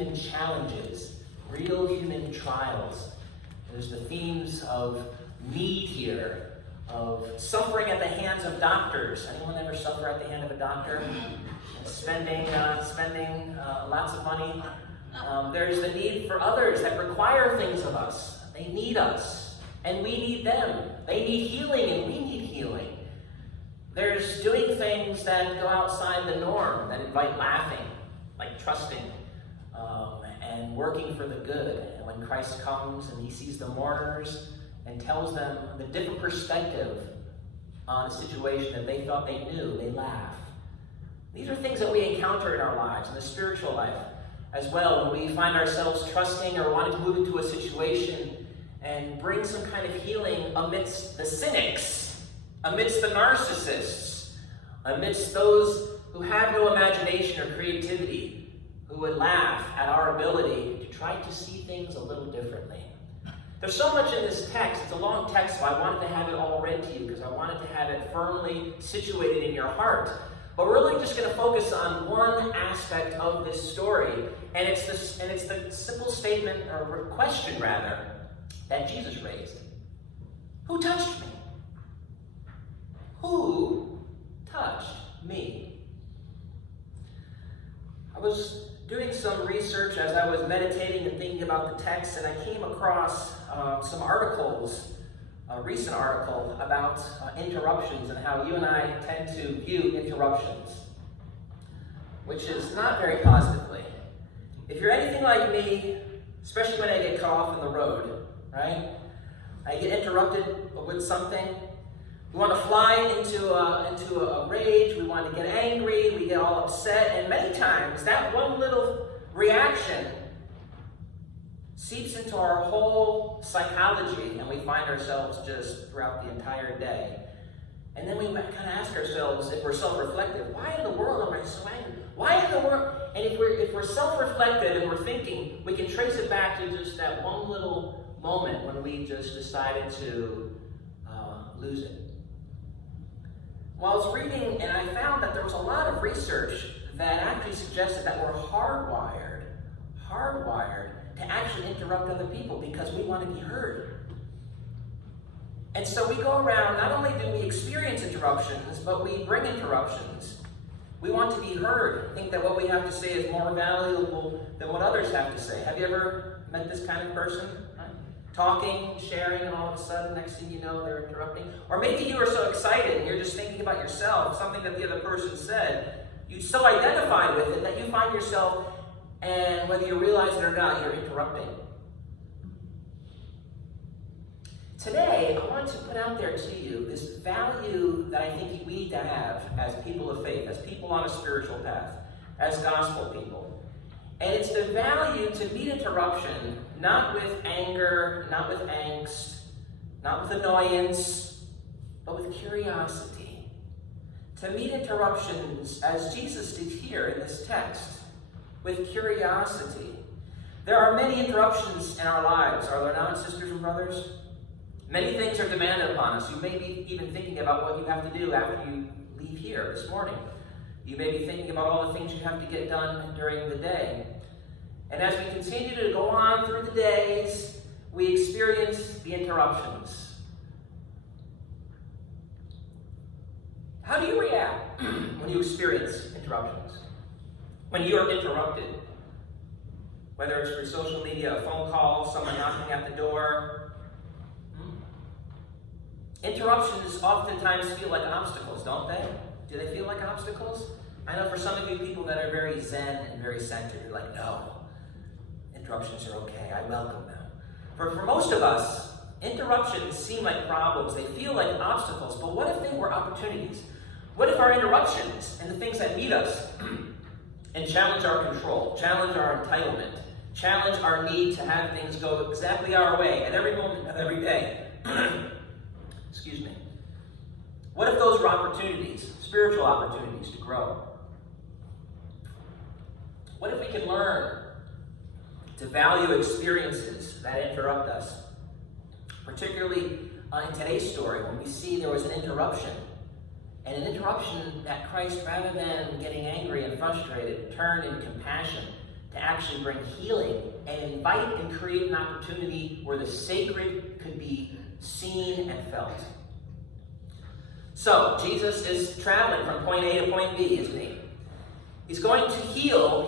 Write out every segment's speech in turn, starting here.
human challenges, real human trials. There's the themes of need here, of suffering at the hands of doctors. Anyone ever suffer at the hand of a doctor? Spending lots of money. There's the need for others that require things of us. They need us, and we need them. They need healing, and we need healing. There's doing things that go outside the norm, that invite laughing, like trusting, and working for the good. And when Christ comes and he sees the mourners and tells them the different perspective on a situation that they thought they knew, they laugh. These are things that we encounter in our lives, in the spiritual life as well, when we find ourselves trusting or wanting to move into a situation and bring some kind of healing amidst the cynics, amidst the narcissists, amidst those who have no imagination or creativity, who would laugh at our ability to try to see things a little differently. There's so much in this text. It's a long text, so I wanted to have it all read to you because I wanted to have it firmly situated in your heart. But we're really just going to focus on one aspect of this story, and it's the simple statement, or question rather, that Jesus raised. Who touched me? Who touched me? I was doing some research as I was meditating and thinking about the text, and I came across some articles, a recent article about interruptions and how you and I tend to view interruptions, which is not very positively. If you're anything like me, especially when I get cut off on the road, right? I get interrupted with something. We want to fly into a rage, we want to get angry, we get all upset, and many times that one little reaction seeps into our whole psychology, and we find ourselves just throughout the entire day. And then we kind of ask ourselves, if we're self-reflective, why in the world am I so angry? Why in the world? And if we're self-reflective and we're thinking, we can trace it back to just that one little moment when we just decided to lose it. Well, I was reading, and I found that there was a lot of research that actually suggested that we're hardwired to actually interrupt other people because we want to be heard. And so we go around, not only do we experience interruptions, but we bring interruptions. We want to be heard. Think that what we have to say is more valuable than what others have to say. Have you ever met this kind of person? Talking, sharing, and all of a sudden, next thing you know, they're interrupting. Or maybe you are so excited and you're just thinking about yourself, something that the other person said. You so identify with it that you find yourself, and whether you realize it or not, you're interrupting. Today, I want to put out there to you this value that I think we need to have as people of faith, as people on a spiritual path, as gospel people. And it's the value to meet interruption, not with anger, not with angst, not with annoyance, but with curiosity. To meet interruptions, as Jesus did here in this text, with curiosity. There are many interruptions in our lives, are there not, sisters and brothers? Many things are demanded upon us. You may be even thinking about what you have to do after you leave here this morning. You may be thinking about all the things you have to get done during the day. And as we continue to go on through the days, we experience the interruptions. How do you react when you experience interruptions? When you are interrupted? Whether it's through social media, a phone call, someone knocking at the door. Interruptions oftentimes feel like obstacles, don't they? Do they feel like obstacles? I know for some of you people that are very zen and very centered, you're like, no, interruptions are okay, I welcome them. For most of us, interruptions seem like problems, they feel like obstacles, but what if they were opportunities? What if our interruptions and the things that meet us and challenge our control, challenge our entitlement, challenge our need to have things go exactly our way at every moment of every day? Excuse me. What if those were opportunities, spiritual opportunities to grow? What if we can learn to value experiences that interrupt us? Particularly in today's story, when we see there was an interruption, and an interruption that Christ, rather than getting angry and frustrated, turned in compassion to to actually bring healing and invite and create an opportunity where the sacred could be seen and felt. So, Jesus is traveling from point A to point B, isn't he? He's going to heal.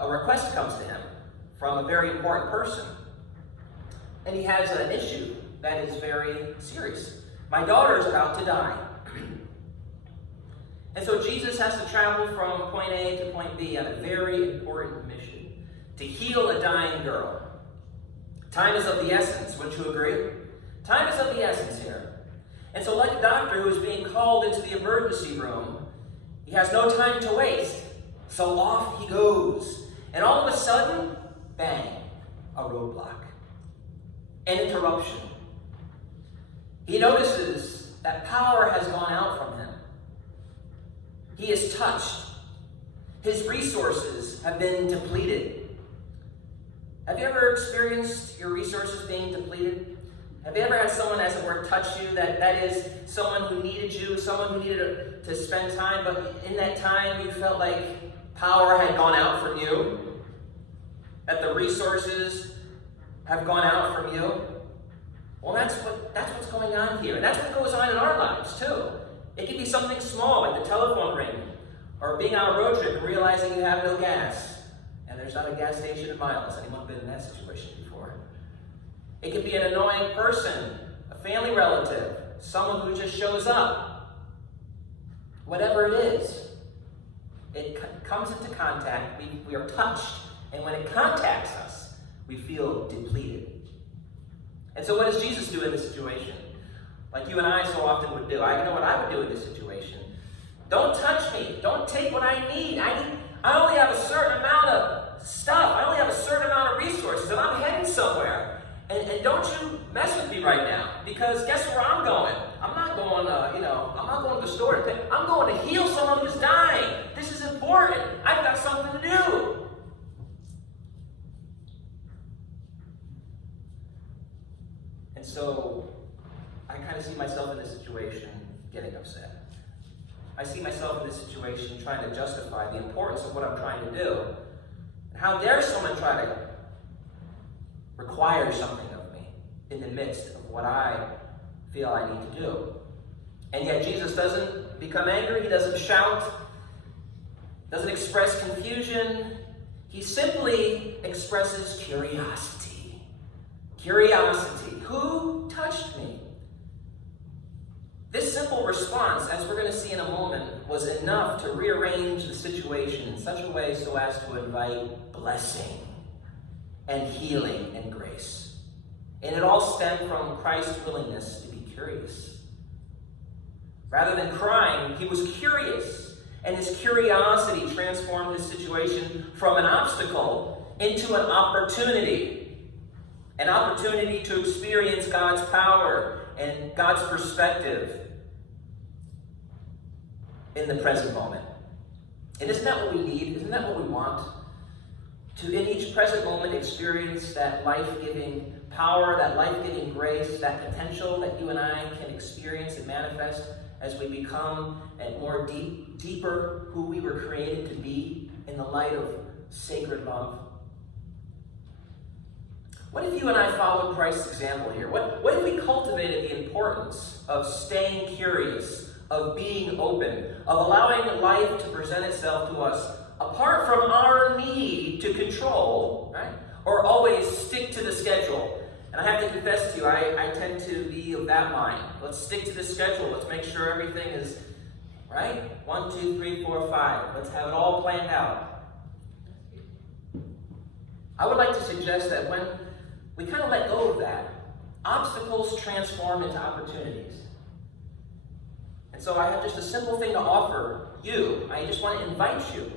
A request comes to him from a very important person. And he has an issue that is very serious. My daughter is about to die. And so Jesus has to travel from point A to point B on a very important mission to heal a dying girl. Time is of the essence, wouldn't you agree? Time is of the essence here. And so like a doctor who is being called into the emergency room, he has no time to waste. So off he goes. And all of a sudden, bang, a roadblock. An interruption. He notices that power has gone out from him. He is touched. His resources have been depleted. Have you ever experienced your resources being depleted? Have you ever had someone, as it were, touch you? That is someone who needed you, someone who needed to spend time, but in that time you felt like power had gone out from you? That the resources have gone out from you? Well, that's what's going on here. And that's what goes on in our lives, too. It can be something small, like the telephone ring, or being on a road trip and realizing you have no gas, and there's not a gas station in miles. Anyone been in that situation before? It could be an annoying person, a family relative, someone who just shows up. Whatever it is, it comes into contact, we are touched, and when it contacts us, we feel depleted. And so what does Jesus do in this situation? Like you and I so often would do. I know what I would do in this situation. Don't touch me. Don't take what I need. I only have a certain amount of stuff. I only have a certain amount of resources, and I'm heading somewhere. And don't you mess with me right now, because guess where I'm going? I'm not going, I'm not going to the store to pick. I'm going to heal someone who's dying. This is important. I've got something to do. And so I kind of see myself in this situation getting upset. I see myself in this situation trying to justify the importance of what I'm trying to do. And how dare someone try to require something of me in the midst of what I feel I need to do. And yet Jesus doesn't become angry. He doesn't shout. Doesn't express confusion. He simply expresses curiosity. Curiosity. Who touched me? This simple response, as we're going to see in a moment, was enough to rearrange the situation in such a way so as to invite blessing and healing and grace. And it all stemmed from Christ's willingness to be curious. Rather than crying, he was curious. And his curiosity transformed his situation from an obstacle into an opportunity. An opportunity to experience God's power and God's perspective in the present moment. And isn't that what we need? Isn't that what we want? To, in each present moment, experience that life-giving power, that life-giving grace, that potential that you and I can experience and manifest as we become and more deeper who we were created to be in the light of sacred love. What if you and I followed Christ's example here? What if we cultivated the importance of staying curious, of being open, of allowing life to present itself to us apart from our need to control, right? Or always stick to the schedule. And I have to confess to you, I tend to be of that mind. Let's stick to the schedule. Let's make sure everything is, right? 1, 2, 3, 4, 5. Let's have it all planned out. I would like to suggest that when we kind of let go of that, obstacles transform into opportunities. And so I have just a simple thing to offer you. I just want to invite you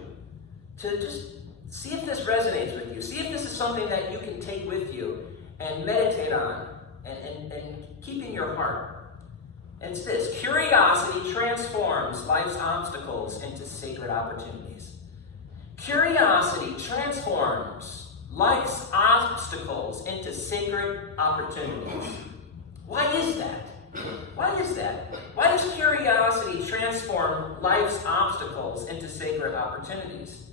to just see if this resonates with you. See if this is something that you can take with you and meditate on and keep in your heart. And it's this: curiosity transforms life's obstacles into sacred opportunities. Curiosity transforms life's obstacles into sacred opportunities. Why is that? Why is that? Why does curiosity transform life's obstacles into sacred opportunities?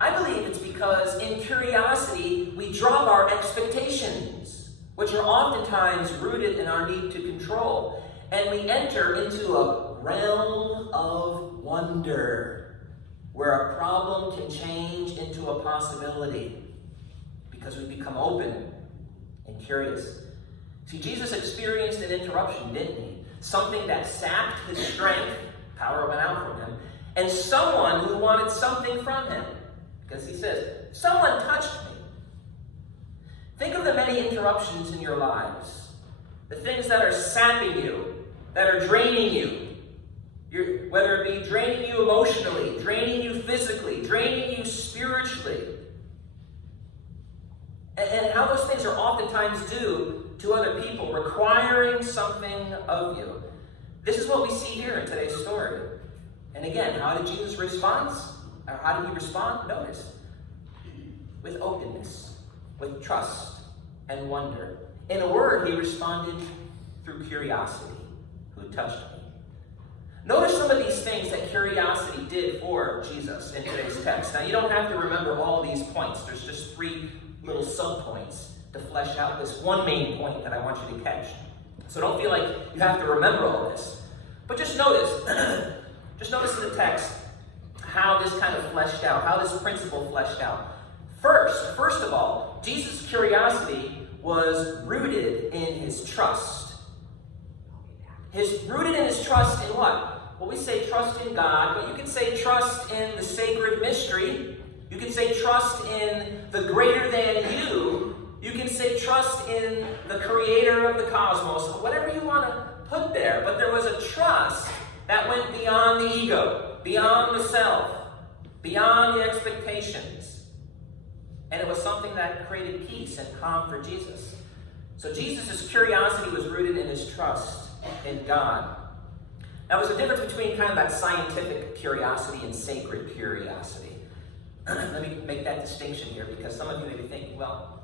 I believe it's because in curiosity, we drop our expectations, which are oftentimes rooted in our need to control, and we enter into a realm of wonder, where a problem can change into a possibility, because we become open and curious. See, Jesus experienced an interruption, didn't he? Something that sapped his strength, power went out from him, and someone who wanted something from him. Because he says, someone touched me. Think of the many interruptions in your lives. The things that are sapping you, that are draining you. Whether it be draining you emotionally, draining you physically, draining you spiritually. And how those things are oftentimes due to other people, requiring something of you. This is what we see here in today's story. And again, how did Jesus respond? Or how did he respond? Notice. With openness, with trust, and wonder. In a word, he responded through curiosity. Who touched me? Notice some of these things that curiosity did for Jesus in today's text. Now, you don't have to remember all these points. There's just 3 little sub-points to flesh out this one main point that I want you to catch. So don't feel like you have to remember all this. But just notice, in the text, how this kind of fleshed out, how this principle fleshed out. First of all, Jesus' curiosity was rooted in his trust. Rooted in his trust in what? Well, we say trust in God, but you can say trust in the sacred mystery. You can say trust in the greater than you. You can say trust in the creator of the cosmos, whatever you want to put there. But there was a trust that went beyond the ego, beyond the self, beyond the expectations. And it was something that created peace and calm for Jesus. So Jesus' curiosity was rooted in his trust in God. Now, there's a difference between kind of that scientific curiosity and sacred curiosity. Let me make that distinction here, because some of you may be thinking, well,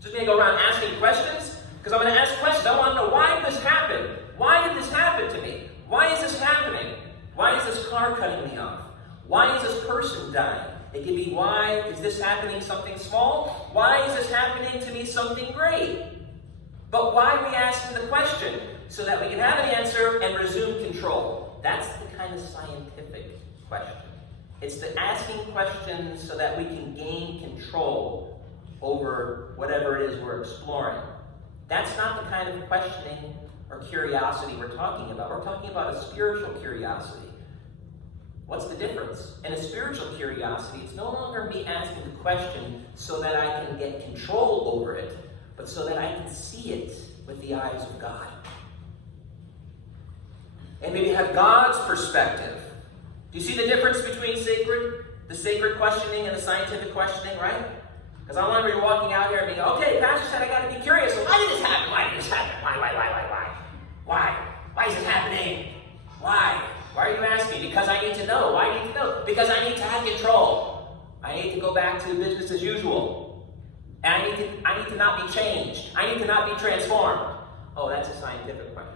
just going to go around asking questions? Because I'm going to ask questions. I want to know, why did this happen? Why did this happen to me? Why is this happening? Why is this car cutting me off? Why is this person dying? It can be, why is this happening something small? Why is this happening to me something great? But why are we asking the question? So that we can have an answer and resume control. That's the kind of scientific question. It's the asking questions so that we can gain control over whatever it is we're exploring. That's not the kind of questioning or curiosity we're talking about. We're talking about a spiritual curiosity. What's the difference? In a spiritual curiosity, it's no longer me asking the question so that I can get control over it, but so that I can see it with the eyes of God. And maybe have God's perspective. Do you see the difference between the sacred questioning and the scientific questioning, right? Because I remember you're walking out here and being, okay, Pastor said I got to be curious. So why did this happen? Why did this happen? Why? Why is it happening? Why? Why are you asking? Because I need to know. Why do you need to know? Because I need to have control. I need to go back to business as usual. And I need to not be changed. I need to not be transformed. Oh, that's a scientific question.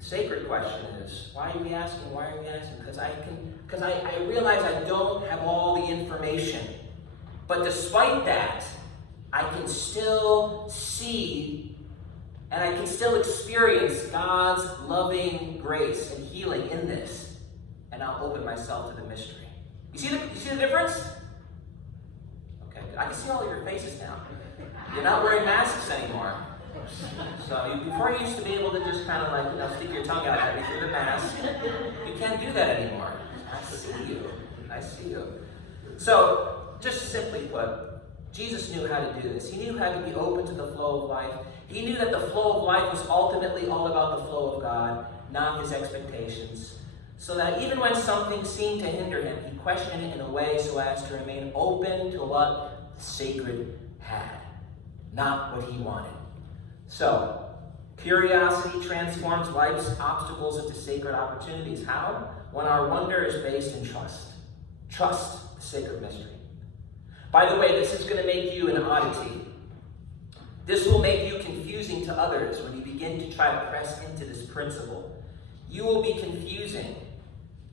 Sacred question is, why are we asking? Why are we asking? Because I realize I don't have all the information. But despite that, I can still see and I can still experience God's loving grace and healing in this. And I'll open myself to the mystery. You see the difference? Okay, I can see all of your faces now. You're not wearing masks anymore. So before you used to be able to just kind of like, stick your tongue out at me through the mask. You can't do that anymore. I see you. So, just simply put, Jesus knew how to do this. He knew how to be open to the flow of life. He knew that the flow of life was ultimately all about the flow of God, not his expectations. So that even when something seemed to hinder him, he questioned it in a way so as to remain open to what the sacred had, not what he wanted. So, curiosity transforms life's obstacles into sacred opportunities. How? When our wonder is based in trust. Trust the sacred mystery. By the way, this is going to make you an oddity. This will make you confusing to others when you begin to try to press into this principle. You will be confusing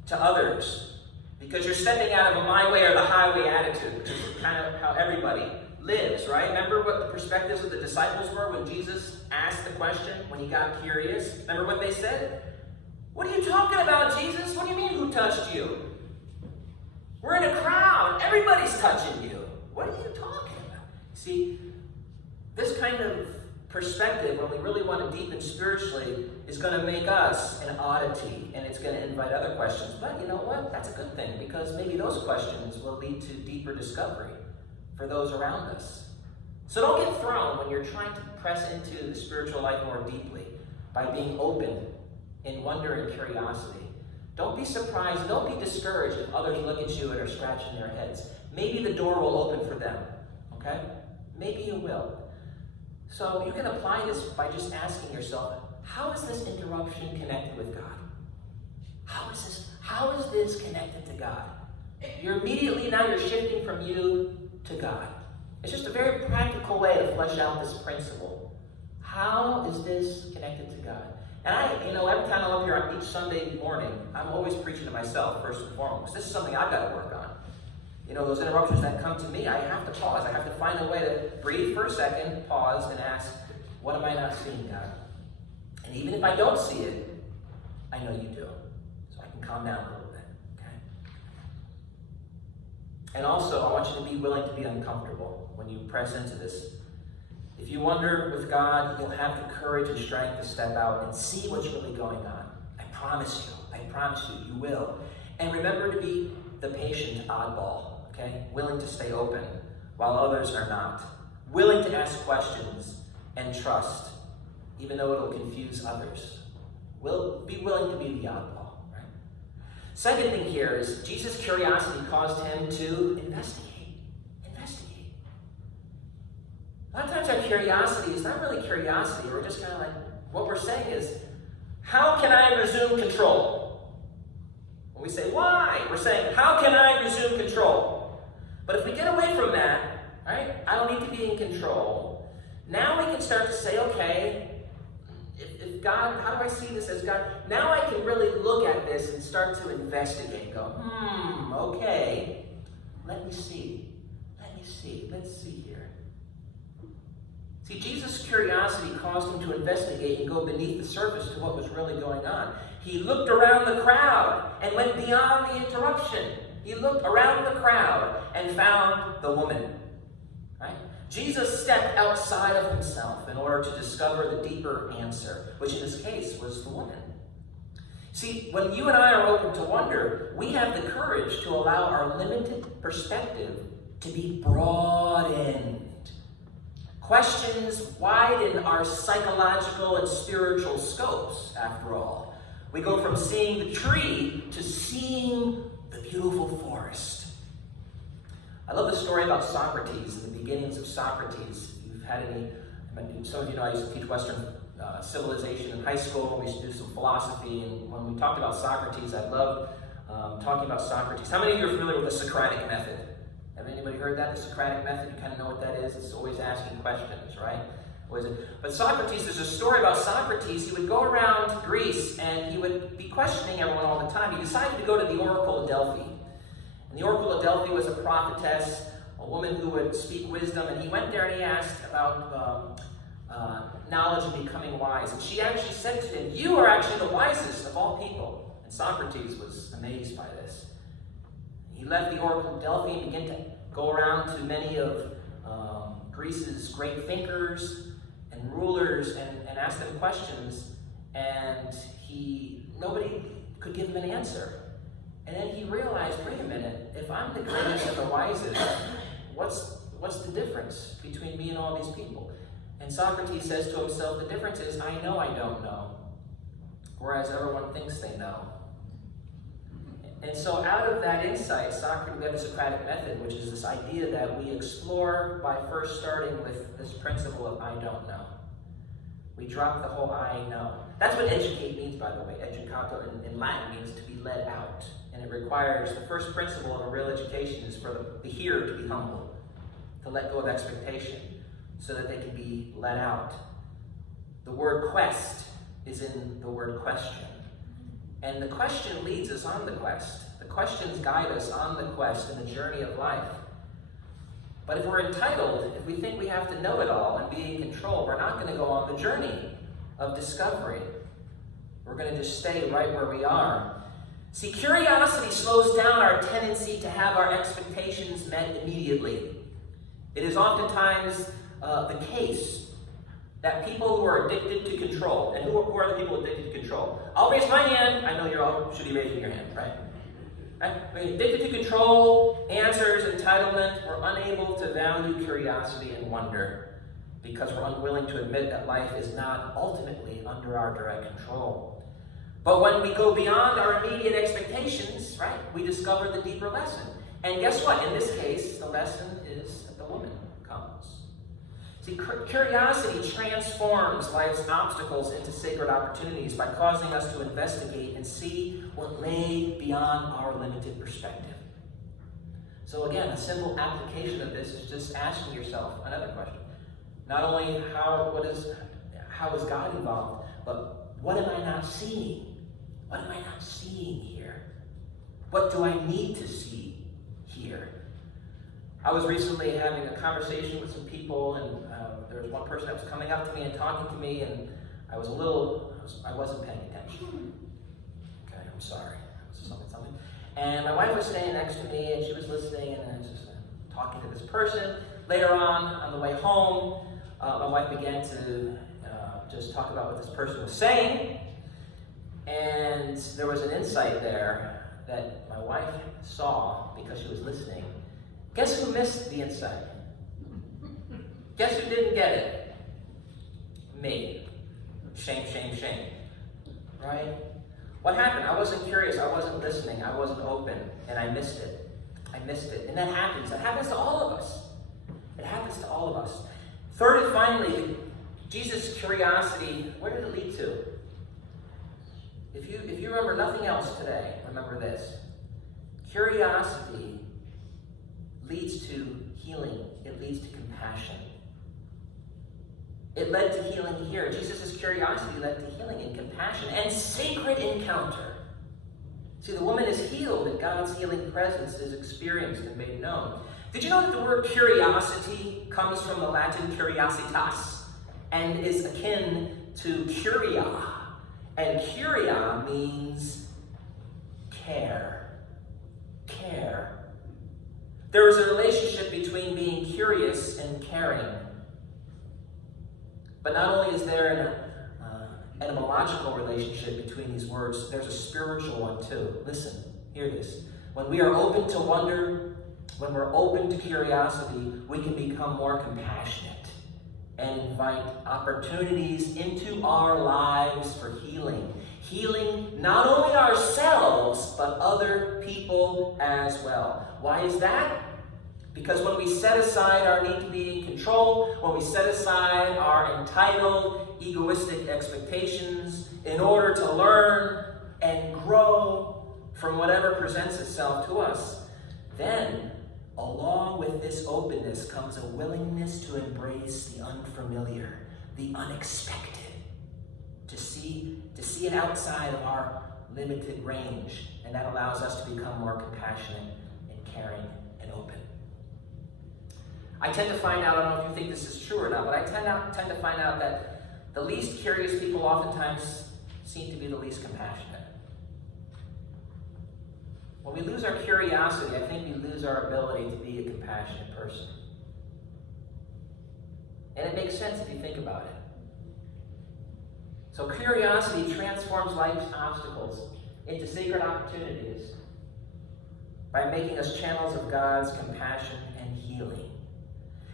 to others because you're stepping out of a my way or the highway attitude, which is kind of how everybody lives, right? Remember what the perspectives of the disciples were when Jesus asked the question, when he got curious? Remember what they said? What are you talking about, Jesus? What do you mean, who touched you? We're in a crowd. Everybody's touching you. What are you talking about? See, this kind of perspective, when we really want to deepen spiritually, is going to make us an oddity, and it's going to invite other questions. But you know what? That's a good thing, because maybe those questions will lead to deeper discovery for those around us. So don't get thrown when you're trying to press into the spiritual life more deeply by being open in wonder and curiosity. Don't be surprised, don't be discouraged if others look at you and are scratching their heads. Maybe the door will open for them, okay? Maybe you will. So you can apply this by just asking yourself, how is this interruption connected with God? How is this connected to God? You're shifting from you to God. It's just a very practical way to flesh out this principle. How is this connected to God? And every time I'm up here on each Sunday morning, I'm always preaching to myself, first and foremost. This is something I've got to work on. Those interruptions that come to me, I have to pause. I have to find a way to breathe for a second, pause, and ask, what am I not seeing, God? And even if I don't see it, I know you do. So I can calm down a little bit, okay? And also, I want you to be willing to be uncomfortable when you press into this. If you wander with God, you'll have the courage and strength to step out and see what's really going on. I promise you, you will. And remember to be the patient oddball, okay? Willing to stay open while others are not. Willing to ask questions and trust, even though it'll confuse others. Be willing to be the oddball, right? Second thing here is Jesus' curiosity caused him to investigate. A lot of times our curiosity is not really curiosity. We're just kind of like, what we're saying is, how can I resume control? When we say, why? We're saying, how can I resume control? But if we get away from that, right, I don't need to be in control. Now we can start to say, okay, if God, how do I see this as God? Now I can really look at this and start to investigate. Go, okay, let's see here. See, Jesus' curiosity caused him to investigate and go beneath the surface to what was really going on. He looked around the crowd and went beyond the interruption. He looked around the crowd and found the woman. Right? Jesus stepped outside of himself in order to discover the deeper answer, which in this case was the woman. See, when you and I are open to wonder, we have the courage to allow our limited perspective to be broadened. Questions widen our psychological and spiritual scopes, after all. We go from seeing the tree to seeing the beautiful forest. I love the story about Socrates and the beginnings of Socrates. If you've had some of you know I used to teach Western civilization in high school. We used to do some philosophy, and when we talked about Socrates, I loved talking about Socrates. How many of you are familiar with the Socratic method? Have anybody heard that? The Socratic method, you kind of know what that is? It's always asking questions, right? What is it? But Socrates, there's a story about Socrates. He would go around Greece and he would be questioning everyone all the time. He decided to go to the Oracle of Delphi. And the Oracle of Delphi was a prophetess, a woman who would speak wisdom. And he went there and he asked about knowledge and becoming wise. And she actually said to him, "You are actually the wisest of all people." And Socrates was amazed by this. He left the Oracle of Delphi and began to go around to many of Greece's great thinkers and rulers and ask them questions, and nobody could give him an answer. And then he realized, wait a minute, if I'm the greatest and the wisest, what's the difference between me and all these people? And Socrates says to himself, the difference is I know I don't know, whereas everyone thinks they know. And so out of that insight, Socrates, we have the Socratic method, which is this idea that we explore by first starting with this principle of I don't know. We drop the whole I know. That's what educate means, by the way. Educato in Latin means to be led out. And it requires, the first principle of a real education is for the hearer to be humble, to let go of expectation, so that they can be let out. The word quest is in the word question. And the question leads us on the quest. The questions guide us on the quest and the journey of life. But if we're entitled, if we think we have to know it all and be in control, we're not going to go on the journey of discovery. We're going to just stay right where we are. See, curiosity slows down our tendency to have our expectations met immediately. It is oftentimes the case that people who are addicted to control, and who are the people addicted to control? I'll raise my hand. I know you all should be raising your hand, right? We're addicted to control, answers, entitlement. We're unable to value curiosity and wonder because we're unwilling to admit that life is not ultimately under our direct control. But when we go beyond our immediate expectations, right, we discover the deeper lesson. And guess what? In this case, the lesson is that the woman comes. See, curiosity transforms life's obstacles into sacred opportunities by causing us to investigate and see what lay beyond our limited perspective. So again, a simple application of this is just asking yourself another question. Not only how is God involved, but what am I not seeing? What am I not seeing here? What do I need to see here? I was recently having a conversation with some people, and there was one person that was coming up to me and talking to me, and I wasn't paying attention. Okay, I'm sorry. I was something. And my wife was standing next to me, and she was listening, and I was just talking to this person. Later on the way home, my wife began to just talk about what this person was saying, and there was an insight there that my wife saw because she was listening. Guess who missed the insight? Guess who didn't get it? Me. Shame, shame, shame. Right? What happened? I wasn't curious. I wasn't listening. I wasn't open. And I missed it. I missed it. And that happens. That happens to all of us. It happens to all of us. Third and finally, Jesus' curiosity, where did it lead to? If you remember nothing else today, remember this. Curiosity leads to healing. It leads to compassion. It led to healing here. Jesus' curiosity led to healing and compassion and sacred encounter. See, the woman is healed and God's healing presence is experienced and made known. Did you know that the word curiosity comes from the Latin curiositas and is akin to curia? And curia means care. Care. There is a relationship between being curious and caring. But not only is there an etymological relationship between these words, there's a spiritual one too. Listen, hear this. When we are open to wonder, when we're open to curiosity, we can become more compassionate and invite opportunities into our lives for healing. Healing not only ourselves, but other people as well. Why is that? Because when we set aside our need to be in control, when we set aside our entitled, egoistic expectations in order to learn and grow from whatever presents itself to us, then along with this openness comes a willingness to embrace the unfamiliar, the unexpected, to see it outside of our limited range. And that allows us to become more compassionate and caring and open. I tend to find out, I don't know if you think this is true or not, but I tend to find out that the least curious people oftentimes seem to be the least compassionate. When we lose our curiosity, I think we lose our ability to be a compassionate person. And it makes sense if you think about it. So curiosity transforms life's obstacles into sacred opportunities by making us channels of God's compassion and healing.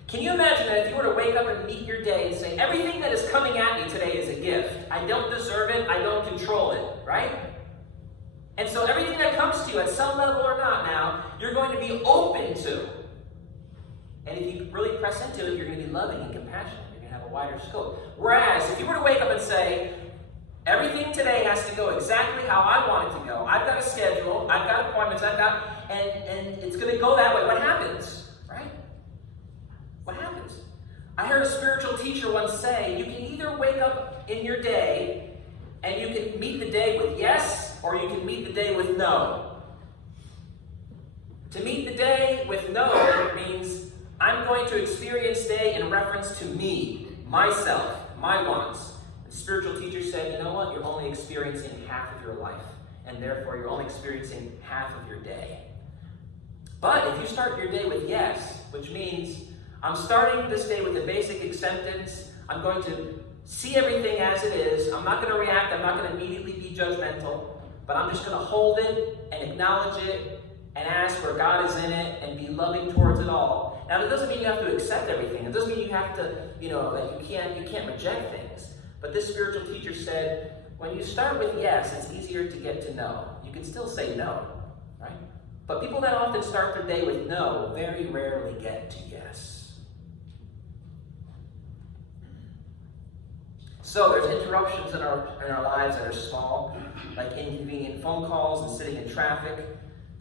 Can you imagine that if you were to wake up and meet your day and say, everything that is coming at me today is a gift. I don't deserve it. I don't control it, right? And so everything that comes to you at some level or not now, you're going to be open to. And if you really press into it, you're going to be loving and compassionate. You're going to have a wider scope. Whereas if you were to wake up and say, everything today has to go exactly how I want it to go. I've got a schedule. I've got appointments. and it's going to go that way. What happens? Right? What happens? I heard a spiritual teacher once say, you can either wake up in your day and you can meet the day with yes, or you can meet the day with no. To meet the day with no means I'm going to experience day in reference to me, myself, my wants. The spiritual teacher said, you know what? You're only experiencing half of your life, and therefore you're only experiencing half of your day. But if you start your day with yes, which means I'm starting this day with a basic acceptance, I'm going to see everything as it is, I'm not going to react, I'm not going to immediately be judgmental, but I'm just going to hold it and acknowledge it and ask where God is in it and be loving towards it all. Now, that doesn't mean you have to accept everything. It doesn't mean you have to, that you can't reject things. But this spiritual teacher said, when you start with yes, it's easier to get to no. You can still say no, right? But people that often start their day with no very rarely get to yes. So there's interruptions in our lives that are small, like inconvenient phone calls and sitting in traffic,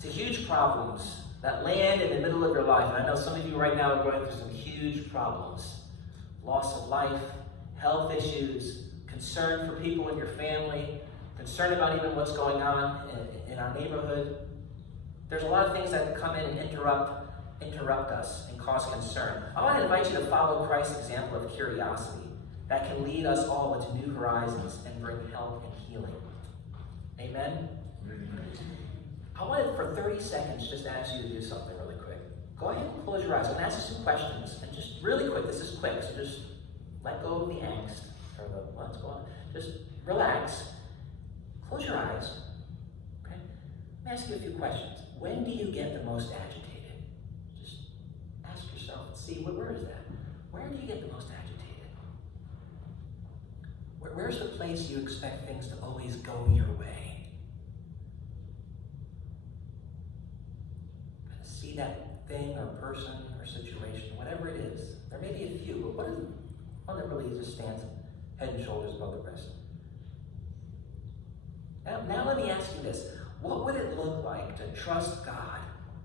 to huge problems that land in the middle of your life. And I know some of you right now are going through some huge problems. Loss of life, health issues, concern for people in your family, concern about even what's going on in our neighborhood. There's a lot of things that come in and interrupt us and cause concern. I want to invite you to follow Christ's example of curiosity that can lead us all into new horizons and bring help and healing. Amen? I wanted for 30 seconds just to ask you to do something really quick. Go ahead and close your eyes. I'm going to ask you some questions. And just really quick, this is quick, so just let go of the angst or the what's going on. Just relax. Close your eyes. Okay? Let me ask you a few questions. When do you get the most agitated? Just ask yourself and see, where is that? Where do you get the most agitated? Where's the place you expect things to always go your way? See that thing or person or situation, whatever it is. There may be a few, but what is one that really just stands head and shoulders above the rest? Now let me ask you this. What would it look like to trust God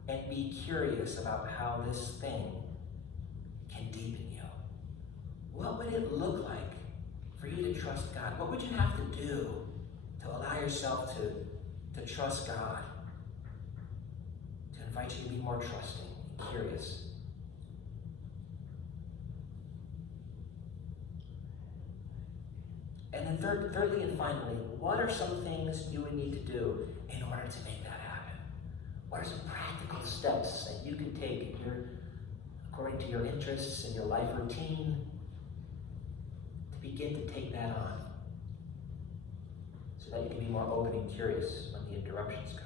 and be curious about how this thing can deepen you? What would it look like for you to trust God? What would you have to do to allow yourself to trust God? To invite you to be more trusting and curious. And then thirdly and finally, what are some things you would need to do in order to make that happen? What are some practical steps that you can take according to your interests and your life routine to begin to take that on so that you can be more open and curious when the interruptions come?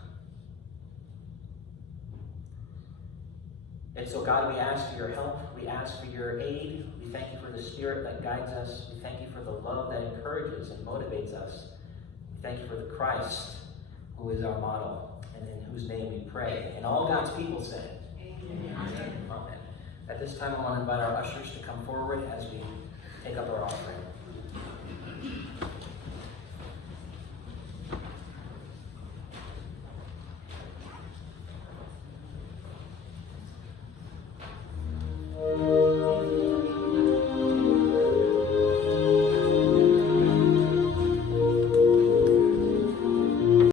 And so, God, we ask for your help. We ask for your aid. We thank you for the Spirit that guides us. We thank you for the love that encourages and motivates us. We thank you for the Christ, who is our model, and in whose name we pray. And all God's people said, Amen. Amen. At this time, I want to invite our ushers to come forward as we take up our offering.